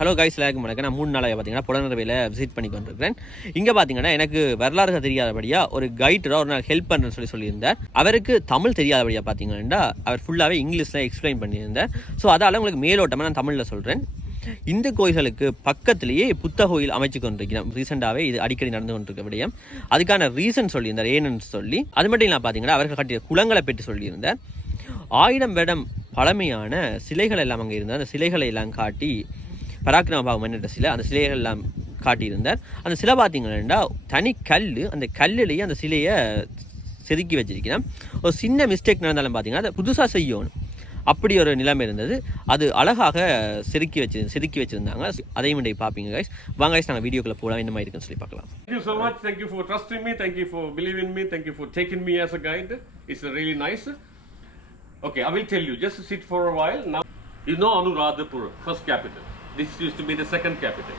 Hello guys, எல்லாருக்கும் வணக்கம். நான் 3 நாளாக பார்த்தீங்கன்னா புலனறுவையில் விசிட் பண்ணி கொண்டிருக்கிறேன். இங்கே பார்த்தீங்கன்னா எனக்கு வரலாறு தெரியாதபடியாக ஒரு கைடராக ஒரு நாள் ஹெல்ப் பண்ணுறேன்னு சொல்லியிருந்தார். அவருக்கு தமிழ் தெரியாதபடியாக பார்த்தீங்கன்னா அவர் ஃபுல்லாகவே இங்கிலீஷில் எக்ஸ்பிளைன் பண்ணியிருந்தார். ஸோ அதால் உங்களுக்கு மேலோட்டமாக நான் தமிழில் சொல்கிறேன். இந்த கோயில்களுக்கு பக்கத்திலேயே புத்த கோயில் அமைச்சு கொண்டிருக்கிறோம். ரீசெண்டாகவே இது அடிக்கடி நடந்து கொண்டிருக்க விடயம். அதுக்கான ரீசன் சொல்லியிருந்தார், ஏன்னு சொல்லி. அது மட்டும் இல்லை பார்த்தீங்கன்னா அவர்கள் கட்டிய குளங்களை பற்றி சொல்லியிருந்தார். 1000 வருடம் பழமையான சிலைகள் எல்லாம் அங்கே இருந்தால் அந்த சிலைகளை எல்லாம் காட்டி பராக்கிரம பாகம் என்ற சிலை, அந்த சிலைகள் எல்லாம் காட்டியிருந்தார். அந்த சிலை பார்த்தீங்கன்னா தனி கல், அந்த கல்லிலேயே அந்த சிலையை செதுக்கி வச்சிருக்கிறேன். ஒரு சின்ன மிஸ்டேக் நடந்தாலும் பார்த்தீங்கன்னா அதை புதுசாக செய்யணும், அப்படி ஒரு நிலைமை இருந்தது. அது அழகாக செதுக்கி வச்சிருந்தாங்க. அதையும் இன்றைக்கு பார்ப்பீங்க கைஸ். வாங்க கைஸ், நாங்கள் வீடியோக்குள்ள போகலாம், என்ன மாதிரி இருக்குன்னு சொல்லி பார்க்கலாம். Thank you so much. Thank you for trusting me. Thank you for believing me. Thank you for taking me as a guide. It's really nice. Okay, I will tell you. Just sit for a while. Now, you know Anuradhapura, first capital. This used to be the second capital.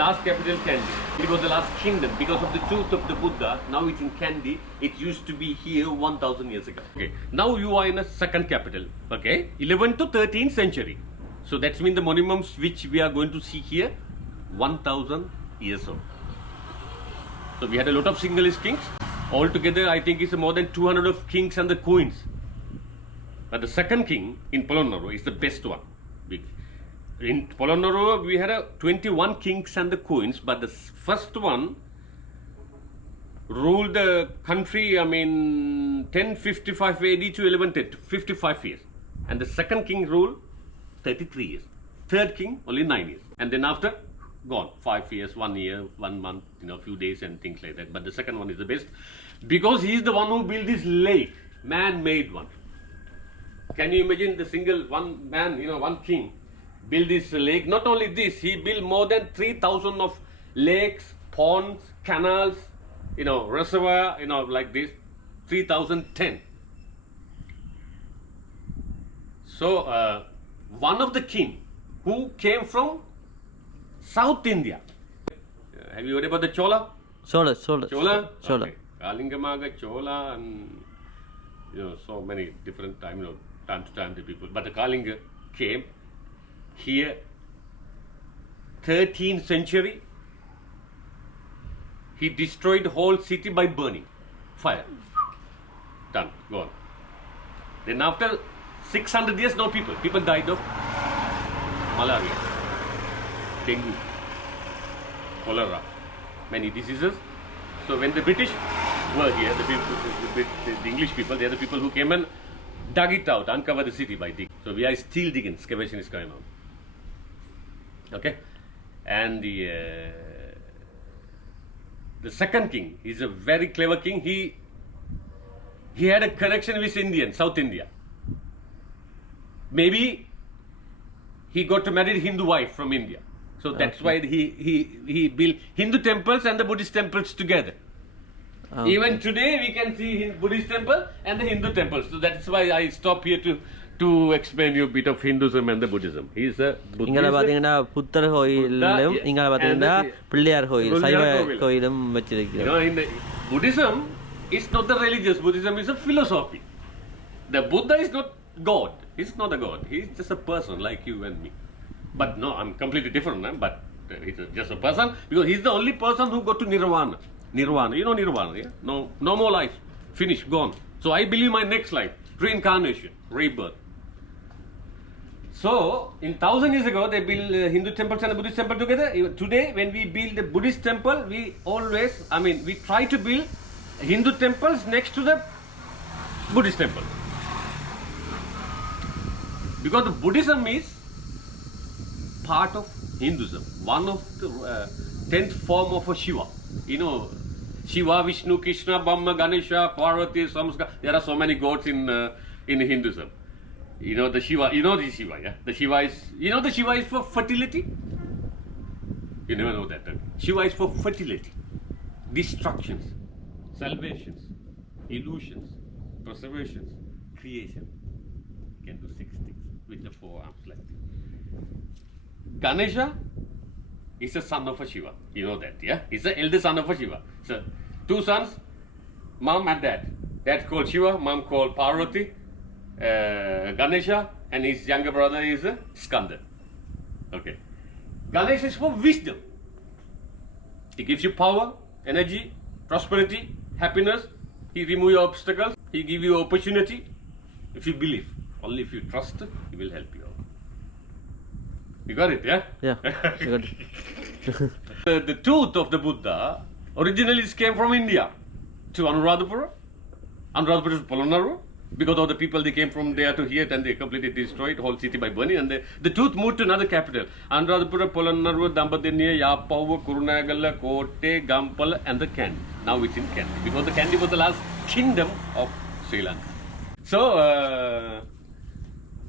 Last capital, Kandy. It was the last kingdom because of the truth of the Buddha. Now it's in Kandy. It used to be here 1000 years ago. Okay. Now you are in a second capital. Okay. 11th to 13th century. So that's mean the monuments which we are going to see here 1000 years old. So we had a lot of Sinhalese kings. Altogether, I think it's more than 200 of kings and the queens. But the second king in Polonnaruwa is the best one. In Polonnaruwa, we had 21 kings and the queens, but the first one ruled the country, 1055 AD to 1110, 55 years. And the second king ruled 33 years. Third king, only 9 years. And then after, gone. 5 years, 1 year, 1 month, few days and things like that. But the second one is the best because he is the one who built this lake, man-made one. Can you imagine the single one man, one king build this lake? Not only this, he built more than 3000 of lakes, ponds, canals, reservoir, like this, 3010. So, one of the king who came from South India. Have you heard about the Chola? Chola. Okay. Kalingamaga, Chola, and so many different time to time the people. But the Kalinga came here 13th century. He destroyed the whole city by burning. Fire. Done. Gone. Then after 600 years, no people. People died of malaria, dengue, cholera, many diseases. So when the British were here, the English people, they are the people who came and dug it out, uncovered the city by digging. So we are still digging. Excavation is going on. Okay, and the second king is a very clever king. He had a connection with South India. Maybe he got to marry a Hindu wife from India. So that's why he built Hindu temples and the Buddhist temples together. Okay. Even today we can see Buddhist temple and the Hindu temples. So that's why I stop here to explain you a bit of Hinduism and the Buddhism. He is a Buddhist. இங்க பாத்தீங்கன்னா புத்தர் கோயிலும் இங்க பாத்தீங்கன்னா பிள்ளையார் கோயில், சைவ கோயிலும் வச்சிருக்கிறோம். In the Buddhism is not the religious. Buddhism is a philosophy. The Buddha is not God. He's not a God. He's just a person like you and me. But no, I'm completely different, but he's just a person because he's the only person who got to Nirvana. Nirvana, Nirvana, yeah? No more life. Finished, gone. So I believe my next life, reincarnation, rebirth. So, in 1000 years ago, they built Hindu temples and the Buddhist temple together. Today, when we build the Buddhist temple, we try to build Hindu temples next to the Buddhist temple. Because the Buddhism is part of Hinduism, one of the 10th form of a Shiva. Shiva, Vishnu, Krishna, Brahma, Ganesha, Parvati, Samskara. There are so many gods in Hinduism. The Shiva. The Shiva, yeah. The Shiva is. The Shiva is for fertility. You never know that. Shiva is for fertility, destructions, salvations, illusions, preservations, creation. Can do 6 things with the 4 arms like this. Ganesha is the son of a Shiva. You know that, yeah? He's the eldest son of a Shiva. So, 2 sons, mom and dad. Dad called Shiva, mom called Parvati, Ganesha, and his younger brother is Skanda. Okay. Ganesh is for wisdom. He gives you power, energy, prosperity, happiness. He remove your obstacles. He give you opportunity. If you believe, only if you trust, he will help you out. You got it, yeah? Yeah, I got it. The tooth of the Buddha originally came from India to Anuradhapura. Anuradhapura is Polonnaru. Because of the people, they came from there to here and they completely destroyed the whole city by burning. And the tooth moved to another capital. Anuradhapura, Polonnaru, Dambadiniya, Yapava, Kurunagala, Kotte, Gampala and the Kandy. Now it's in Kandy. Because the Kandy was the last kingdom of Sri Lanka. So,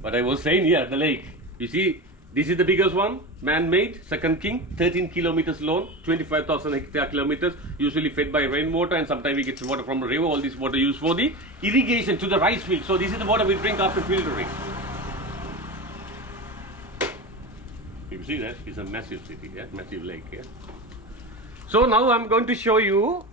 what I was saying here, the lake. You see, this is the biggest one, man-made, second king, 13 kilometers long, 25,000 hectare kilometers, usually fed by rainwater, and sometimes we get water from the river. All this water used for the irrigation to the rice field. So this is the water we drink after filtering. You see that? It's a massive city, yeah? Massive lake, yeah? So now I'm going to show you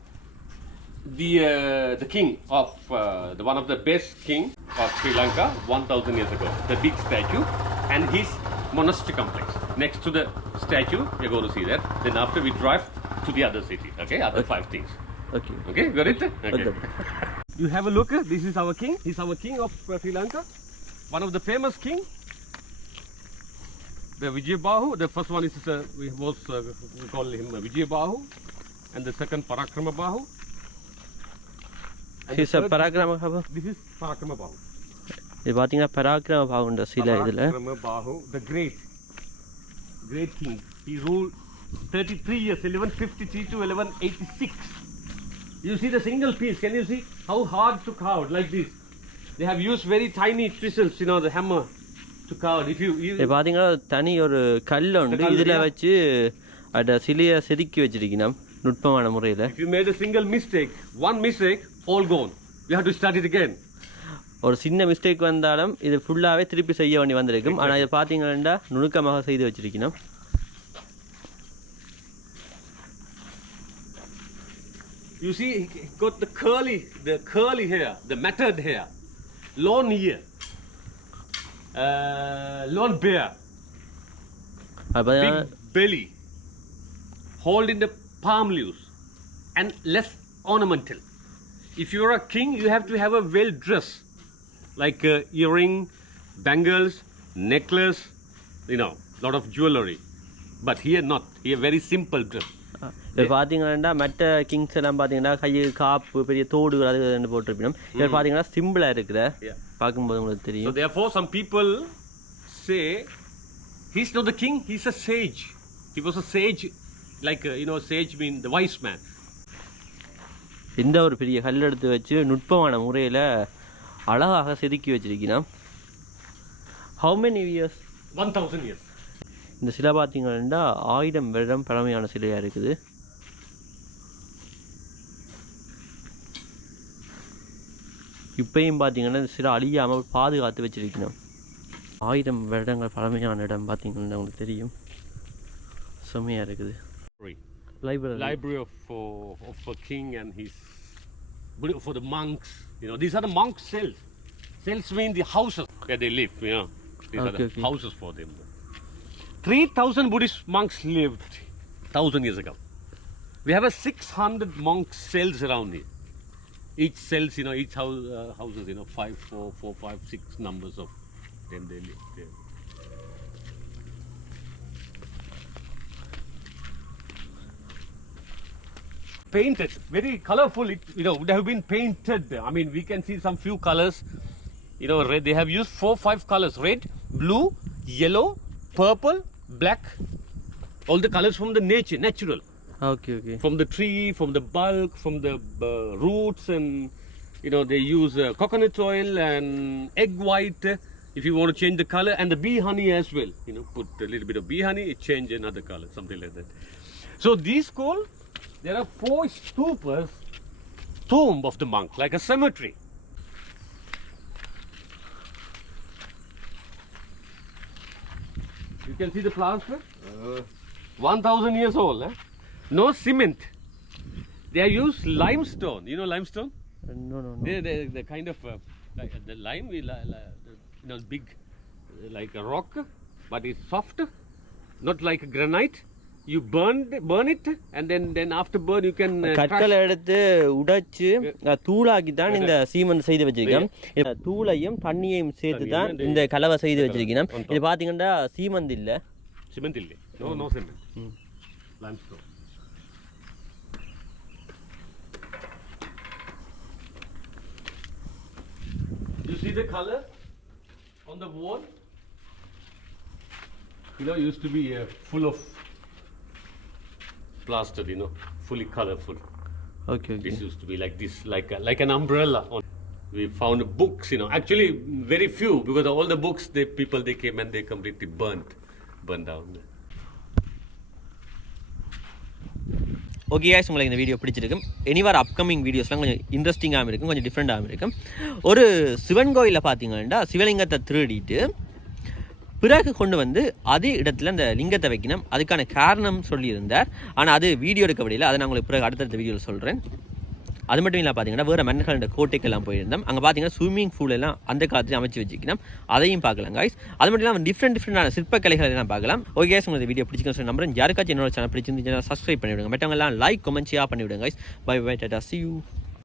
the king of, the one of the best king of Sri Lanka 1,000 years ago. The big statue and his monastery complex. Next to the statue, you're going to see that. Then after we drive to the other city, okay? Other 5 things. Okay. Okay, got it? Okay. Okay. You have a look. This is our king. He's our king of Sri Lanka. One of the famous king. The Vijayabahu. The first one is, we call him Vijayabahu. And the second Parakramabahu. And He's a Parakramabahu. This is Parakramabahu. இது பார்த்தீங்கன்னா பராக்கிரமபாகுன்ற சிலை இதில் Parakramabahu, the great king. He ruled 33 years, 1153 to 1186. You see the single piece. Can you see how hard to carve like this? They have used very tiny chisels, the hammer to carve. If you இது பார்த்தீங்கன்னா தனி ஒரு கல் உண்டு இதில் வச்சு அந்த சிலையை செதுக்கி வச்சிருக்கணும் நுட்பமான முறையில். If you made a single mistake, one mistake, all gone. You have to start it again. ஒரு சின்ன மிஸ்டேக் வந்தாலும் இது ஃபுல்லாகவே திருப்பி செய்ய வேண்டி வந்திருக்கும். ஆனால் இதை பார்த்தீங்கன்னா நுணுக்கமாக செய்து வச்சிருக்கணும். You see, he got the curly hair, the matted hair, long ear, long beard, big belly, holding the palm leaves, and less ornamental. If you're a king, you have to have a well dress, like earring, bangles, necklace, lot of jewelry. But here not. Here very simple dress. இப்போ பார்த்தீங்கன்னா மற்ற கிங்ஸ் எல்லாம் பார்த்தீங்கன்னா கையில் காப்பு பெரிய தோடுகள் அது போட்டிருப்போம். இவர் பார்த்தீங்கன்னா சிம்பிளாக இருக்கிற பார்க்கும்போது உங்களுக்கு தெரியும். So therefore some people say he's not the king, he's a sage. He was a sage, like sage means the wise man. இந்த ஒரு பெரிய கல் எடுத்து வச்சு நுட்பமான முறையில் அழகாக செதுக்கி வச்சிருக்கணும். How many years? 1000 years. இந்த சிலை பார்த்தீங்கன்னா 1000 வருடம் பழமையான சிலையாக இருக்குது. இப்பயும் பார்த்தீங்கன்னா இந்த சிலை அழியாமல் பாதுகாத்து வச்சிருக்கணும். 1000 வருடங்கள் பழமையான இடம் பார்த்தீங்கன்னா உங்களுக்கு தெரியும். செம்மையாக இருக்குது. Library of a king and his for the monks. These are the monk cells. Cells mean the houses where they live. These are the houses for them. 3,000 Buddhist monks lived 1,000 years ago. We have a 600 monk cells around here. Each cells, each houses, 5, 4, 5, 6 numbers of them they live there. Painted, very colorful. It would have been painted. I mean, we can see some few colors. Red. They have used 4, 5 colors: red, blue, yellow, purple, black. All the colors from the natural. Okay. From the tree, from the bulk, from the roots, and they use coconut oil and egg white. If you want to change the color, and the bee honey as well. Put a little bit of bee honey, it change another color, something like that. So these called. There are 4 stupas, tomb of the monk, like a cemetery. You can see the plaster. 1,000 years old. No cement. They have used limestone. You know limestone? No. They kind of like the lime, big, like a rock, but it's soft. not like granite. You burn it, and then after burn you can கற்களை எடுத்து உடைச்சு தூளாக்கி தான் இந்த சீமெண்ட் செய்து வச்சிருக்கேன். தூளையும் தண்ணியையும் சேர்த்து தான் இந்த கலவை செய்து வச்சிருக்கேன். இது பாத்தீங்கன்னா சீமெண்ட் இல்ல. Cement இல்ல. No cement. Limestone. You see the color on the wall? You know, it used to be full of plastered, you know, fully colorful. Okay. This used to be like this, like an umbrella. We found books, you know, actually very few, because all the books, they came and they completely burned down. Okay guys, உங்களுக்கு இந்த வீடியோ பிடிச்சிருக்கும். எனிவார் அப்கமிங் வீடியோஸ்லாம் கொஞ்சம் இன்ட்ரெஸ்டிங்காகவும் இருக்கும், கொஞ்சம் டிஃப்ரெண்ட்டாகவும் இருக்கும். ஒரு சிவன் கோயிலில் பார்த்தீங்கன்னா சிவலிங்கத்தை திருடிட்டு பிறகு கொண்டு வந்து அதே இடத்துல அந்த லிங்கத்தை வைக்கணும். அதுக்கான காரணம் சொல்லியிருந்தார். ஆனால் அது வீடியோ எடுக்க முடியல. அதை நான் உங்களுக்கு பிறகு அடுத்தடுத்த வீடியோவில் சொல்கிறேன். அது மட்டும் இல்லை பார்த்தீங்கன்னா வேறு மன்னர்களோட கோட்டைக்கெல்லாம் போயிருந்தோம். அங்கே பார்த்தீங்கன்னா ஸ்விம்மிங் பூல் எல்லாம் அந்த காலத்தில் அமைச்சு வச்சுக்கணும். அதையும் பார்க்கலாம் காய்ஸ். அது மட்டும் இல்லாமல் டிஃப்ரெண்டான சிற்பக்கலைகள் எல்லாம் பார்க்கலாம். ஓகே guys, உங்களுக்கு வீடியோ பிடிச்சிக்கணும் சொல்லி நம்புறேன். யாருக்காச்சும் என்னோட சேனல் பிடிச்சிருந்துச்சுன்னா சப்ஸ்கிரைப் பண்ணிவிடுங்க. மற்றவங்க எல்லாம் லைக் கமெண்ட் ஷேர் பண்ணிவிடுங்க guys. Bye bye, tata, see you.